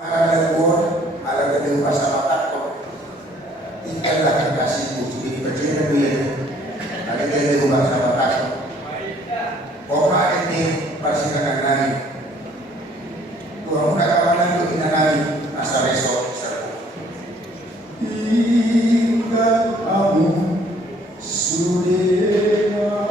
Mahalagang buwan, mahalaga din pa sa mata ko. Ikan lang ang kasih ko. Hindi pa siya na yan. Mahalaga din ba sa mata ko. Kumain din pa siya nanganay. Kung nakakaman ko inanay, nasa resort sa ko. Ikan ako sulena.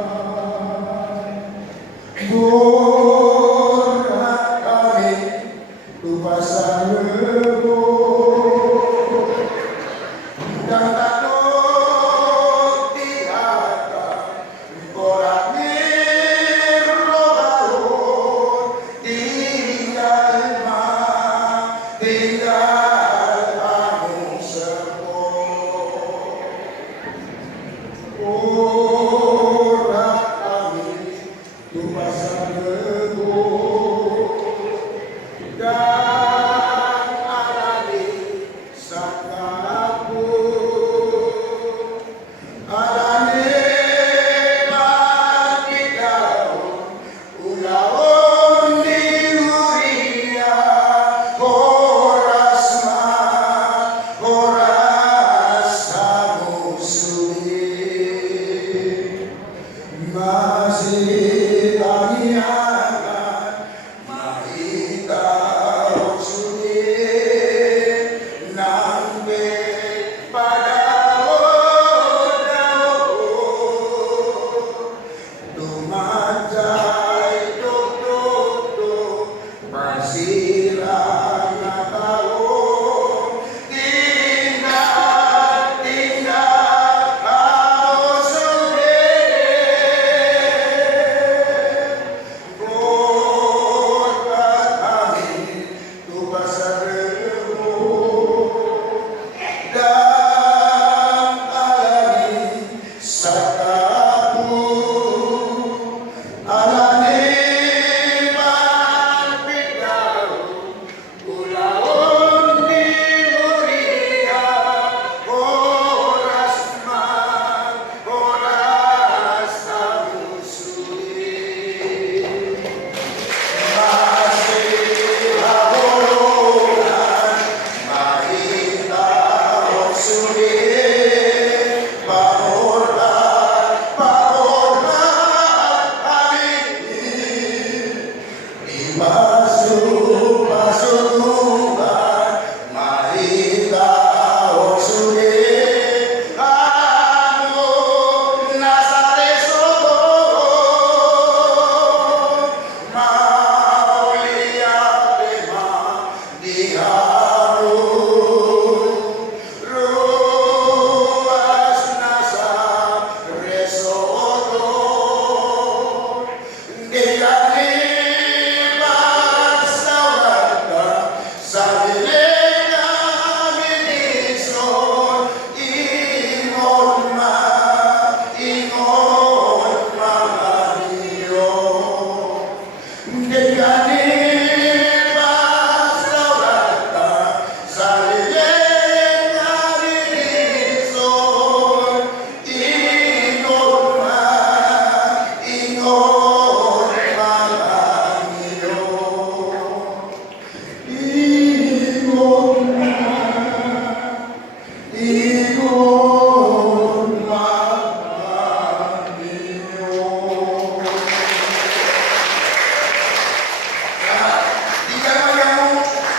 Yeah.